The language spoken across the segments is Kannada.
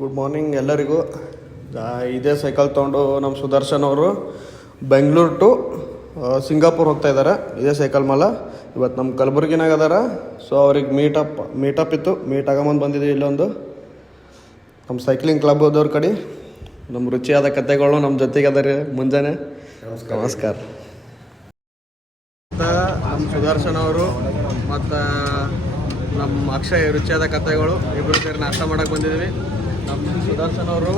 ಗುಡ್ ಮಾರ್ನಿಂಗ್ ಎಲ್ಲರಿಗೂ. ಇದೇ ಸೈಕಲ್ ತೊಗೊಂಡು ನಮ್ಮ ಸುದರ್ಶನ್ ಅವರು ಬೆಂಗಳೂರು ಟು ಸಿಂಗಾಪುರ್ ಹೋಗ್ತಾ ಇದ್ದಾರೆ. ಇದೇ ಸೈಕಲ್ ಮೇಲೆ ಇವತ್ತು ನಮ್ಮ ಕಲಬುರ್ಗಿನಾಗ ಅದಾರ. ಸೊ ಅವ್ರಿಗೆ ಮೀಟಪ್ ಇತ್ತು, ಮೀಟ್ ಆಗಮಂದು ಬಂದಿದ್ದೀವಿ. ಇಲ್ಲೊಂದು ನಮ್ಮ ಸೈಕ್ಲಿಂಗ್ ಕ್ಲಬ್ ಹೋದವ್ರ ಕಡೆ ನಮ್ಮ ರುಚಿಯಾದ ಕಥೆಗಳು ನಮ್ಮ ಜೊತೆಗೆ ಅದಾರೆ. ಮುಂಜಾನೆ ನಮಸ್ಕಾರ. ನಮ್ಮ ಸುದರ್ಶನ್ ಅವರು ಮತ್ತು ನಮ್ಮ ಅಕ್ಷಯ್ ರುಚಿಯಾದ ಕಥೆಗಳು ಇಬ್ಬರು ಸೇರಿ ನಾಷ್ಟ ಮಾಡೋಕ್ಕೆ ಬಂದಿದ್ದೀವಿ. ನಮ್ಮ ಸುದರ್ಶನ್ ಅವರು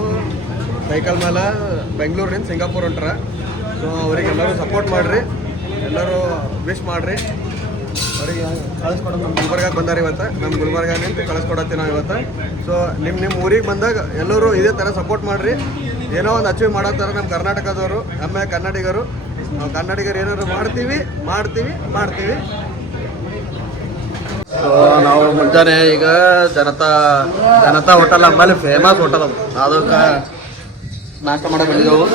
ಸೈಕಲ್ ಮೇಲೆ ಬೆಂಗಳೂರಿನಿಂದ ಸಿಂಗಾಪುರ್ ಹೊಂಟ್ರ. ಸೊ ಅವರಿಗೆಲ್ಲರೂ ಸಪೋರ್ಟ್ ಮಾಡಿರಿ, ಎಲ್ಲರೂ ವಿಶ್ ಮಾಡಿರಿ. ಅವರಿಗೆ ಕಳಿಸ್ಕೊಡೋದು ನಮ್ಮ ಗುಲ್ಬರ್ಗಾಗೆ ಬಂದಾರೆ ಇವತ್ತು. ನಮ್ಮ ಗುಲ್ಬರ್ಗಾನಿಂದ ಕಳಿಸ್ಕೊಡತ್ತೀವಿ ನಾವು ಇವತ್ತು. ಸೊ ನಿಮ್ಮ ಊರಿಗೆ ಬಂದಾಗ ಎಲ್ಲರೂ ಇದೇ ಥರ ಸಪೋರ್ಟ್ ಮಾಡಿರಿ. ಏನೋ ಒಂದು ಅಚೀವ್ ಮಾಡತ್ತಾರೆ ನಮ್ಮ ಕರ್ನಾಟಕದವರು, ನಮ್ಮ ಕನ್ನಡಿಗರು. ನಾವು ಕನ್ನಡಿಗರು ಏನಾದ್ರು ಮಾಡ್ತೀವಿ. ಸೊ ನಾವು ಮುಂಜಾನೆ ಈಗ ಜನತಾ ಹೋಟೆಲ್ ಅಂಬಲ್ಲಿ ಫೇಮಸ್ ಹೋಟೆಲ್ ಅದಕ್ಕೆ ನಾಷ್ಟ ಮಾಡಕ್ಕೆ ಬಂದಿದ್ದೆವು.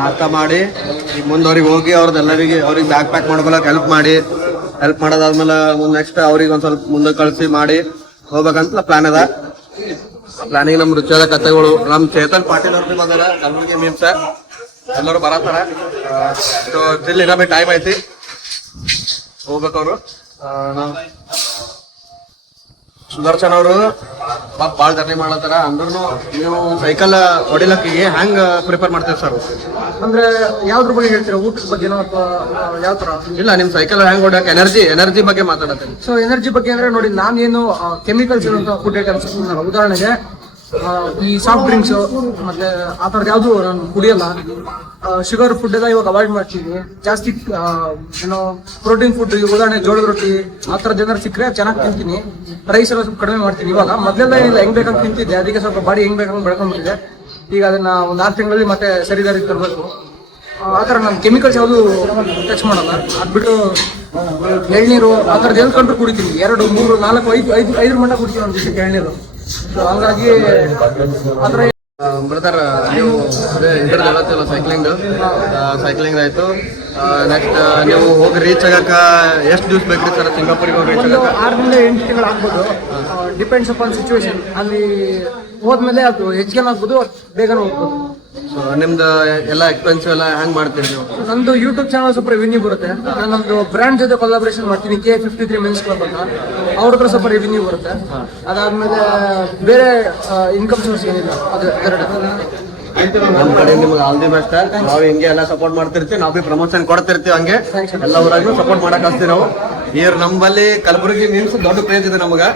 ನಾಷ್ಟ ಮಾಡಿ ಈಗ ಮುಂದೆ ಹೋಗಿ ಅವ್ರಿಗೆ ಬ್ಯಾಗ್ ಪ್ಯಾಕ್ ಮಾಡ್ಕೊಳಕ್ಕೆ ಹೆಲ್ಪ್ ಮಾಡೋದಾದ್ಮೇಲೆ ಮುಂದೆ ನೆಕ್ಸ್ಟ್ ಅವ್ರಿಗೆ ಒಂದು ಸ್ವಲ್ಪ ಮುಂದೆ ಕಳಿಸಿ ಮಾಡಿ ಹೋಗ್ಬೇಕಂತ ಪ್ಲಾನ್ ಅದ. ಪ್ಲಾನಿಗೆ ನಮ್ಮ ರುಚಿಯಾದ ಕಥೆಗಳು ನಮ್ಮ ಚೇತನ್ ಪಾಟೀಲ್ ಅವ್ರು ಭೀ ಬಂದಾರ, ಕಲಬುರ್ಗಿ ಮೀಮ್ಸ ಎಲ್ಲರೂ ಬರತ್ತಾರ. ಸೊ ಸ್ಟಿಲ್ ಇನ್ನೊಮ್ಮೆ ಟೈಮ್ ಐತಿ, ಹೋಗ್ಬೇಕವ್ರು. ಸುದರ್ಶನ್ ಅವರು ಭಾಳ ಜರ್ನಿ ಮಾಡ್ಲತ್ತಾರ. ಅಂದ್ರೂ ನೀವು ಸೈಕಲ್ ಹೊಡಿಲಕ್ಕಿಗೆ ಹ್ಯಾಂಗ ಪ್ರಿಪೇರ್ ಮಾಡ್ತೀರಿ ಸರ್? ಅಂದ್ರೆ ಯಾವ್ದ್ರ ಬಗ್ಗೆ ಹೇಳ್ತೀರಾ? ಊಟದ ಬಗ್ಗೆ ಅಥವಾ ಯಾವ ತರ? ಇಲ್ಲ, ನಿಮ್ ಸೈಕಲ್ ಹ್ಯಾಂಗ್ ಹೊಡ್ಯಕ್ ಎನರ್ಜಿ ಬಗ್ಗೆ ಮಾತಾಡತ್ತೀನಿ. ಸೊ ಎನರ್ಜಿ ಬಗ್ಗೆ ಅಂದ್ರೆ ನೋಡಿ, ನಾನೇನು ಕೆಮಿಕಲ್ಸ್ ಇರುವಂತ ಫುಡ್ ಐಟಮ್ಸ್, ಉದಾಹರಣೆಗೆ ಈ ಸಾಫ್ಟ್ ಡ್ರಿಂಕ್ಸ್ ಮತ್ತೆ ಆ ತರದ್ ಯಾವ್ದು ನಾನು ಕುಡಿಯಲ್ಲ. ಶುಗರ್ ಫುಡ್ ಎಲ್ಲ ಇವಾಗ ಅವಾಯ್ಡ್ ಮಾಡ್ತೀನಿ. ಜಾಸ್ತಿ ಏನೋ ಪ್ರೋಟೀನ್ ಫುಡ್, ಉದಾಹರಣೆ ಜೋಳದ ರೊಟ್ಟಿ ಆ ತರದ್ ಏನಾದ್ರು ಸಿಕ್ಕರೆ ಚೆನ್ನಾಗಿ ತಿಂತೀನಿ. ರೈಸ್ ಎಲ್ಲ ಸ್ವಲ್ಪ ಕಡಿಮೆ ಮಾಡ್ತೀನಿ. ಇವಾಗ ಮೊದಲೆಲ್ಲ ಏನಿಲ್ಲ, ಹೆಂಗ್ ಬೇಕಂತ ತಿಂತಿದ್ದೆ, ಅದಕ್ಕೆ ಸ್ವಲ್ಪ ಬಾಡಿ ಹೆಂಗ್ ಬೇಕಂತ ಬೆಳ್ಕೊಂಡ್ಬಿಟ್ಟಿದೆ. ಈಗ ಅದನ್ನ ಒಂದು 6 ತಿಂಗಳಲ್ಲಿ ಮತ್ತೆ ಸರಿದಾರಿ ತರಬೇಕು. ಆ ಥರ ನಾನು ಕೆಮಿಕಲ್ಸ್ ಯಾವುದು ಟಚ್ ಮಾಡಲ್ಲ. ಅದ್ಬಿಟ್ಟು ಎಳ್ನೀರು ಆ ಥರದ್ದು ಎಲ್ಲಿ ಕಂಡ್ರು ಕುಡಿತೀನಿ. 2, 3, 4, 5 ಮಟ್ಟ ಕುಡಿತೀನಿ ಒಂದು ದಿವಸಕ್ಕೆ ಎಳ್ನೀರು. ಸೊ ಹಂಗಾಗಿ ಆ ಥರ ಬ್ರದರ್, ನೀವು ಅದೇ ಇಂಟರ್ನೆಲ್ಲ ಸೈಕ್ಲಿಂಗ್ ಆಯ್ತು. ನೆಕ್ಸ್ಟ್ ನೀವು ಹೋಗಿ ರೀಚ್ ಆಗಕ್ಕ ಎಷ್ಟು ದಿವಸ ಬೇಕ್ರಿ ಸರ್ ಸಿಂಗಾಪುರಿಗೆ ಹೋಗಿ? 6 ರಿಂದ 8 ತಿಂಗಳು ಆಗ್ಬೋದು. Depends upon situation. ಅಲ್ಲಿ ಹೋದ್ಮೇಲೆ ಅದು ಹೆಚ್ಚಿಗೆ ಆಗ್ಬೋದು, ಬೇಗನೆ ಹೋಗ್ಬೋದು. ಸೊ ನಿಮ್ದು ಎಲ್ಲ ಎಕ್ಸ್ಪೆನ್ಸಿವ್ ಎಲ್ಲ ಹ್ಯಾಂಗ್ ಮಾಡ್ತೀರಿ ನೀವು? ನಂದು ಯೂಟ್ಯೂಬ್ ಚಾನಲ್ ಸ್ವಲ್ಪ ರೆವಿನ್ಯೂ ಬರುತ್ತೆ. ನಮ್ದು ಬ್ರ್ಯಾಂಡ್ ಜೊತೆ ಕೊಲಾಬ್ರೇಷನ್ ಮಾಡ್ತೀನಿ, K53 ಮೆನ್ಸ್ ಕ್ಲಬ್ ಅಂತ. ಅವ್ರ ಹತ್ರ ಸ್ವಲ್ಪ ರೆವಿನ್ಯೂ ಬರುತ್ತೆ. ಅದಾದ್ಮೇಲೆ ಬೇರೆ ಇನ್ಕಮ್ ಸೋರ್ಸ್ ಏನಿಲ್ಲ. ಅದು ನಮ್ಮ ಕಡೆ ನಿಮ್ಗೆ ಆಲ್ ದಿ ಬೆಸ್ಟ್. ನಾವು ಹಿಂಗೆ ಎಲ್ಲ ಸಪೋರ್ಟ್ ಮಾಡ್ತಿರ್ತೀವಿ, ನಾವು ಬಿ ಪ್ರಮೋಷನ್ ಕೊಡ್ತಿರ್ತೀವಿ. ಹಂಗೆ ಎಲ್ಲ ಊರಾಗೂ ಸಪೋರ್ಟ್ ಮಾಡಕ್ ಹಚ್ತೀವಿ ನಾವು. ನಮ್ಮಲ್ಲಿ ಕಲಬುರಗಿ ಮೀನ್ಸ್ ದೊಡ್ಡ ಕ್ರೇಜ್ ಇದೆ ನಮ್ಗೆ.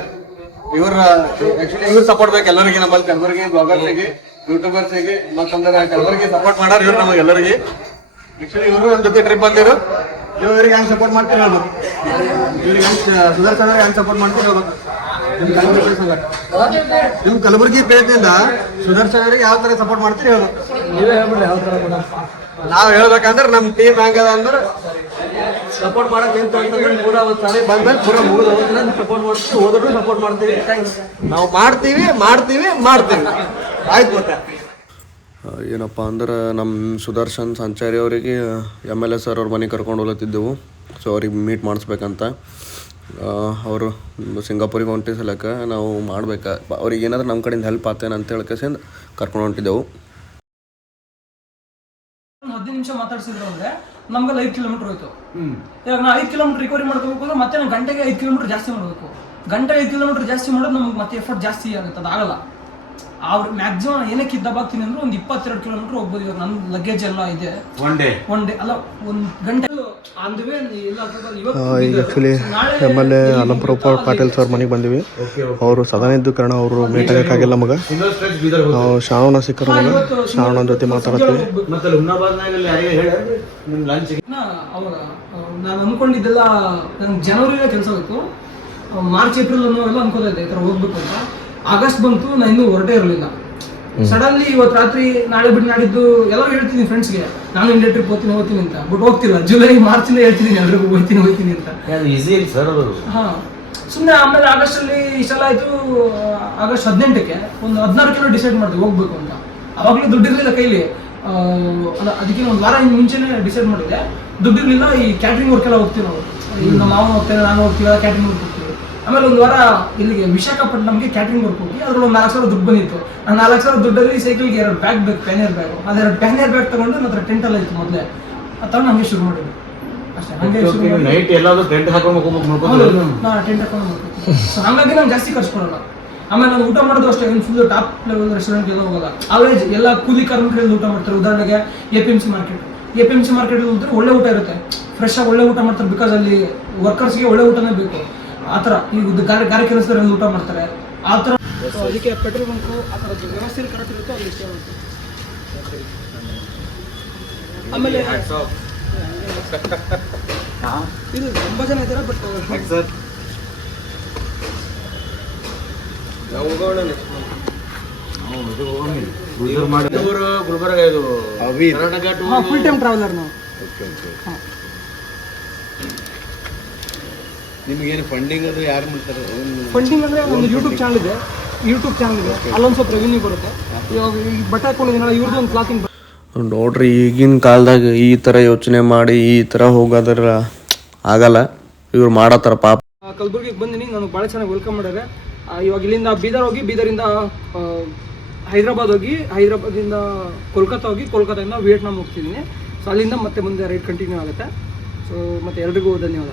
ಇವ್ರು ಸಪೋರ್ಟ್ ಬೇಕು ಎಲ್ಲರಿಗೆ. ನಮ್ಮಲ್ಲಿ ಕಲಬುರಗಿ ಬ್ಲಾಗರ್ಸಿಗೆ, ಯೂಟ್ಯೂಬರ್ಸಿಗೆ ಮತ್ತೊಂದ್ರೆ ಕಲಬುರಗಿ ಸಪೋರ್ಟ್ ಮಾಡಾರ ಇವ್ರು ನಮಗೆ ಎಲ್ಲರಿಗೆ. ಆಕ್ಚುಲಿ ಇವರು ನಮ್ಮ ಜೊತೆ ಟ್ರಿಪ್ ಬಂದಿರು. ಇವ್ರಿಗೆ ಹೆಂಗ್ ಸಪೋರ್ಟ್ ಮಾಡ್ತೀರಿ ಹೇಳ್ಬೇಕು. ಇವ್ರಿಗೆ ಸುದರ್ಶನ ಹೆಂಗ್ ಸಪೋರ್ಟ್ ಮಾಡ್ತೀರಿ ಹೇಳ್ಬೇಕು. ನಿಮ್ ಕಲಬುರಗಿ ಪೇಜದಿಂದ ಸುದರ್ಶನ್ ಅವರಿಗೆ ಯಾವ ತರ ಸಪೋರ್ಟ್ ಮಾಡ್ತೀರಿ ಹೇಳ್ಬೇಕು. ನೀವೇ ಹೇಳ್ಬಿಡ್ರಿ ಯಾವ ತರ ಕೂಡ. ನಾವ್ ಹೇಳ್ಬೇಕಂದ್ರೆ ನಮ್ ಟೀಮ್ ಹೆಂಗದ ಅಂದ್ರೆ ಸಪೋರ್ಟ್ ಮಾಡಕ್ ಪೂರ ಒಂದ್ಸಾರಿ ಬಂದ್ಮೇಲೆ ಪೂರ ಮುಗಿದ ಸಪೋರ್ಟ್ ಮಾಡ್ತೀವಿ, ಹೋದ್ರು ಸಪೋರ್ಟ್ ಮಾಡ್ತೀವಿ. ನಾವು ಮಾಡ್ತೀವಿ ಆಯ್ತು. ಮತ್ತೆ ಏನಪ್ಪ ಅಂದ್ರೆ ನಮ್ಮ ಸುದರ್ಶನ್ ಸಂಚಾರಿ ಅವರಿಗೆ MLA ಸರ್ ಅವ್ರ ಮನೆಗೆ ಕರ್ಕೊಂಡು ಹೋಗ್ಲತ್ತಿದ್ದೆವು. ಸೊ ಅವ್ರಿಗೆ ಮೀಟ್ ಮಾಡಿಸ್ಬೇಕಂತ. ಅವರು ಸಿಂಗಾಪುರಿಗೆ ಹೊಂಟಿ ಸಲಕ ನಾವು ಮಾಡ್ಬೇಕು. ಅವ್ರಿಗೆ ಏನಾದ್ರು ನಮ್ಮ ಕಡೆಯಿಂದ ಹೆಲ್ಪ್ ಆಗ್ತೇನೆ ಅಂತ ಹೇಳ್ಕೇಸಿಂದ ಕರ್ಕೊಂಡು ಹೊಂಟಿದ್ದೆವು. 10 ನಿಮಿಷ ಮಾತಾಡ್ಸಿದ್ರು ಅಂದ್ರೆ ನಮ್ಗೆ 5 ಕಿಲೋಮೀಟರ್ ಹೋಯ್ತು. ಇವಾಗ ನಾ 5 ಕಿಲೋಮೀಟರ್ ರಿಕವರಿ ಮಾಡ್ಕೋಬೇಕು ಅಂದ್ರೆ ಮತ್ತೆ ನಾನು ಗಂಟೆಗೆ 5 ಕಿಲೋಮೀಟರ್ ಜಾಸ್ತಿ ಮಾಡಬೇಕು. ಗಂಟೆಗೆ 5 ಕಿಲೋಮೀಟರ್ ಜಾಸ್ತಿ ಮಾಡೋದು ನಮ್ಗೆ ಮತ್ತೆ ಎಫರ್ಟ್ ಜಾಸ್ತಿ ಆಗುತ್ತೆ. ಅದಾಗಲ್ಲ. ಅವ್ರು ಮ್ಯಾಕ್ಸಿಮಮ್ ಏನಕ್ಕೆ ಇದ್ದಾಗ್ತೀನಿ ಅಂದ್ರೆ ಒಂದು 22 ಕಿಲೋಮೀಟರ್ ಹೋಗ್ಬೋದು. ಇವಾಗ ನನ್ನ ಲಗೇಜ್ ಎಲ್ಲ ಇದೆ. ಒನ್ ಡೇ ಅಲ್ಲ, 1 ಗಂಟೆ ಈಗ ಆ್ಯಕ್ಚುಲಿ MLA ಅಲಂಪುರ ಪಾಟೀಲ್ ಸರ್ ಮನೆಗೆ ಬಂದಿವಿ. ಅವರು ಸದನ ಇದ್ದು ಕಾರಣ ಅವರು ಮೀಟ್ ಆಗೋಕ್ಕಾಗಿಲ್ಲ. ಮಗ ಶಾವಣ ಸಿಕ್ಕರ ಮಗ ಶಾವಣ ಜೊತೆ ಮಾತಾಡ್ತೀವಿ. ಅವಾಗ ನಾನು ಅನ್ಕೊಂಡಿದ್ದೆಲ್ಲ ನಂಗೆ ಜನವರಿಯಲ್ಲೇ ಕೆಲಸ ಹೋಯ್ತು. ಮಾರ್ಚ್ ಏಪ್ರಿಲ್ ಅನ್ನೋ ಎಲ್ಲ ಅನ್ಕೋತಾ ಈ ಥರ ಹೋಗ್ಬೇಕು ಅಂತ. ಆಗಸ್ಟ್ ಬಂತು, ನಾನು ಇನ್ನೂ ಹೊರಟೇ ಇರಲಿಲ್ಲ. ಸಡನ್ಲಿ ಇವತ್ತು ರಾತ್ರಿ ನಾಳೆ ಬಿಟ್ಟು ನಾಡಿದ್ದು ಎಲ್ಲ ಹೇಳ್ತೀನಿ ಫ್ರೆಂಡ್ಸ್ಗೆ, ನಾನು ಇಂಡಿಯಾ ಟ್ರಿಪ್ ಹೋಗ್ತೀನಿ ಅಂತ. ಬಟ್ ಹೋಗ್ತಿಲ್ಲ. ಜುಲೈ ಮಾರ್ಚಿಂದ ಹೇಳ್ತೀನಿ ಎಲ್ರಿಗೂ ಹೋಗ್ತೀನಿ ಅಂತ. ಸುಮ್ಮನೆ ಆಮೇಲೆ ಆಗಸ್ಟಲ್ಲಿ ಇಷ್ಟೆಲ್ಲ ಆಯ್ತು. ಆಗಸ್ಟ್ 18ಕ್ಕೆ ಒಂದು 16 ಕಿಲೋ ಡಿಸೈಡ್ ಮಾಡಿದೆ ಹೋಗ್ಬೇಕು ಅಂತ. ಅವಾಗಲೂ ದುಡ್ಡಿರ್ಲಿಲ್ಲ ಕೈಲಿ. ಅದಕ್ಕೆ ಒಂದು ವಾರ ಮುಂಚೆನೆ ಡಿಸೈಡ್ ಮಾಡಿದ್ದೆ. ದುಡ್ಡಿರ್ಲಿಲ್ಲ. ಈ ಕ್ಯಾಟ್ರಿಂಗ್ ವರ್ಕ್ ಎಲ್ಲ ಹೋಗ್ತೀವಿ ನಾವು. ನಮ್ಮ ಮಾವ ಹೋಗ್ತೇನೆ, ನಾನು ಹೋಗ್ತೀವಿ, ಕ್ಯಾಟ್ರಿಂಗ್ ವರ್ಕ್ ಹೋಗ್ತೀವಿ. ಆಮೇಲೆ ಒಂದು ವಾರ ಇಲ್ಲಿಗೆ ವಿಶಾಖಪಟ್ಟಣಂಗೆ ಕ್ಯಾಟ್ರಿಂಗ್ ವರ್ಕ್ ಹೋಗಿ ಅದ್ರಲ್ಲಿ ಒಂದು 4,000 ದುಡ್ಡು ಬಂದಿತ್ತು. ಆ 4,000 ದುಡ್ಡಲ್ಲಿ ಸೈಕಲ್ಗೆ 2 ಬ್ಯಾಗ್ ಬೇಕು, ಪ್ಯಾನಿಯರ್ ಬ್ಯಾಗ್. ಅದೆರಡು ಪ್ಯಾನಿಯರ್ ಬ್ಯಾಗ್ ತಗೊಂಡು ನನ್ನ ಟೆಂಟ್ ಎಲ್ಲ ಇತ್ತು ಮೊದಲೇ, ಅದು ತಗೊಂಡು ಹಂಗೆ ಶುರು ಮಾಡಿದ್ವಿ ಅಷ್ಟೇ. ಹಂಗೆ ಶುರು ಮಾಡಿ ನೈಟ್ ಎಲ್ಲಾದ್ರೂ ಟೆಂಟ್ ಹಾಕೊಂಡು ನಾನು ಟೆಂಟ್ ಹಾಕೊಂಡು ಮಾಡ್ತೀನಿ. ಸೊ ಹಾಗಾಗಿ ನಾನು ಜಾಸ್ತಿ ಖರ್ಚು ಕೊಡೋಲ್ಲ. ಆಮೇಲೆ ನಾನು ಊಟ ಮಾಡೋದು ಅಷ್ಟೇ, ಫುಲ್ ಟಾಪ್ ಲೆವೆಲ್ ರೆಸ್ಟೋರೆಂಟ್ ಎಲ್ಲ ಹೋಗಲ್ಲ. ಅವರೇಜ್ ಎಲ್ಲ ಕೂಲಿ ಕಾರ್ಮಿಕರಲ್ಲಿ ಊಟ ಮಾಡ್ತಾರೆ. ಉದಾಹರಣೆಗೆ APMC ಮಾರ್ಕೆಟ್ ಹೋದ್ರೆ ಒಳ್ಳೆ ಊಟ ಇರುತ್ತೆ, ಫ್ರೆಶ್ ಆಗಿ ಒಳ್ಳೆ ಊಟ ಮಾಡ್ತಾರೆ. ಬಿಕಾಸ್ ಅಲ್ಲಿ ವರ್ಕರ್ಸ್ಗೆ ಒಳ್ಳೆ ಊಟನೇ ಬೇಕು. ಆ ಥರ ಈಗ ಗಾರೆ ಕೆಲಸದಲ್ಲಿ ಊಟ ಮಾಡ್ತಾರೆ ಆ ಥರ. ಅದಕ್ಕೆ ಪೆಟ್ರೋಲ್ ಬಂಕು ಆ ಥರದ್ದು ವ್ಯವಸ್ಥೆ ಕರೆಕ್ಟ್ ಇರುತ್ತೆ, ಅಲ್ಲಿ ಇಷ್ಟ ಆಗುತ್ತೆ. ಆಮೇಲೆ ಇದು ತುಂಬ ಜನ ಇದ್ದಾರೆ, ಬಟ್ ನಾವು ಹೋಗೋಣ ಗುಲ್ಬರ್ಗ, ಇದು ಕರ್ನಾಟಕ ಫುಲ್ ಟೈಮ್ ಟ್ರಾವೆಲರ್ ನಾವು. ನಿಮಗೇನು ಫಂಡಿಂಗ್ ಅದು ಯಾರು ಮಾಡ್ತಾರೆ? ಫಂಡಿಂಗ್ ಅಂದರೆ ಒಂದು ಯೂಟ್ಯೂಬ್ ಚಾನಲ್ ಇದೆ, ಅಲ್ಲೊಂದು ಸ್ವಲ್ಪ ರೆವಿನ್ಯೂ ಬರುತ್ತೆ. ಇವಾಗ ಈ ಬಟ್ಟೆ ಹಾಕೊಂಡಿದ್ದೀನಲ್ಲ, ಇವ್ರದ್ದು ಒಂದು ಕ್ಲಾತಿಂಗ್. ನೋಡ್ರಿ, ಈಗಿನ ಕಾಲದಾಗ ಈ ಥರ ಯೋಚನೆ ಮಾಡಿ ಈ ಥರ ಹೋಗೋದ್ರ ಆಗಲ್ಲ. ಇವ್ರು ಮಾಡತ್ತಾರ ಪಾಪ. ಕಲಬುರ್ಗಿಗೆ ಬಂದಿನಿ, ನನಗೆ ಭಾಳ ಚೆನ್ನಾಗಿ ವೆಲ್ಕಮ್ ಮಾಡ್ಯಾರೆ. ಇವಾಗ ಇಲ್ಲಿಂದ ಬೀದರ್ ಹೋಗಿ, ಬೀದರಿಂದ ಹೈದ್ರಾಬಾದ್ ಹೋಗಿ, ಹೈದ್ರಾಬಾದಿಂದ ಕೋಲ್ಕತ್ತಾ ಹೋಗಿ, ಕೋಲ್ಕತ್ತಾದಿಂದ ವಿಯೆಟ್ನಾಂ ಹೋಗ್ತಿದ್ದೀನಿ. ಸೊ ಅಲ್ಲಿಂದ ಮತ್ತೆ ಮುಂದೆ ರೈಡ್ ಕಂಟಿನ್ಯೂ ಆಗುತ್ತೆ. ಸೊ ಮತ್ತೆ ಎಲ್ರಿಗೂ ಧನ್ಯವಾದ.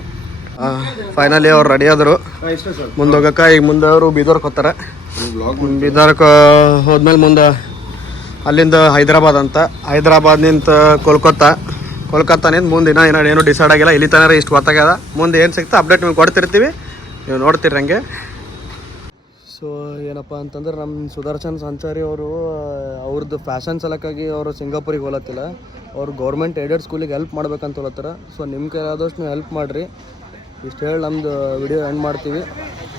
ಫೈನಲಿ ಅವ್ರು ರೆಡಿ ಆದರು ಮುಂದೆ ಹೋಗಕ್ಕೆ. ಈಗ ಮುಂದೆ ಅವರು ಬೀದರ್ಗೆ ಹೋಗ್ತಾರೆ. ಬೀದರ್ಗೆ ಹೋದ್ಮೇಲೆ ಮುಂದೆ ಅಲ್ಲಿಂದ ಹೈದ್ರಾಬಾದ್ನಿಂದ ಕೋಲ್ಕತ್ತಾನಿಂದ ಮುಂದೆ ಏನು ಡಿಸೈಡ್ ಆಗಿಲ್ಲ. ಇಲ್ಲಿ ತನಕ ಇಷ್ಟು ಗೊತ್ತಾಗ್ಯದ. ಮುಂದೆ ಏನು ಸಿಗ್ತಾ ಅಪ್ಡೇಟ್ ನಿಮ್ಗೆ ಕೊಡ್ತಿರ್ತೀವಿ, ನೀವು ನೋಡ್ತೀರಿ ಹಂಗೆ. ಸೊ ಏನಪ್ಪ ಅಂತಂದ್ರೆ ನಮ್ಮ ಸುದರ್ಶನ್ ಸಂಚಾರಿ ಅವರು ಅವ್ರದ್ದು ಫ್ಯಾಷನ್ ಸಲಕ್ಕಾಗಿ ಅವರು ಸಿಂಗಾಪುರಿಗೆ ಹೋಲತ್ತಿಲ್ಲ, ಅವ್ರು ಗೌರ್ಮೆಂಟ್ ಏಡೆಡ್ ಸ್ಕೂಲಿಗೆ ಹೆಲ್ಪ್ ಮಾಡ್ಬೇಕಂತ ಹೋಲತ್ತಾರ. ಸೊ ನಿಮ್ಮ ಕೈಲಾದಷ್ಟು ನೀವು ಹೆಲ್ಪ್ ಮಾಡಿರಿ. ಇಷ್ಟು ಹೇಳಿ ನಮ್ಮದು ವಿಡಿಯೋ ಎಂಡ್ ಮಾಡ್ತೀವಿ.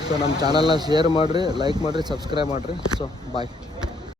ಸೊ ನಮ್ಮ ಚಾನಲ್ನ ಶೇರ್ ಮಾಡಿರಿ, ಲೈಕ್ ಮಾಡಿರಿ, ಸಬ್ಸ್ಕ್ರೈಬ್ ಮಾಡಿರಿ. ಸೊ ಬಾಯ್.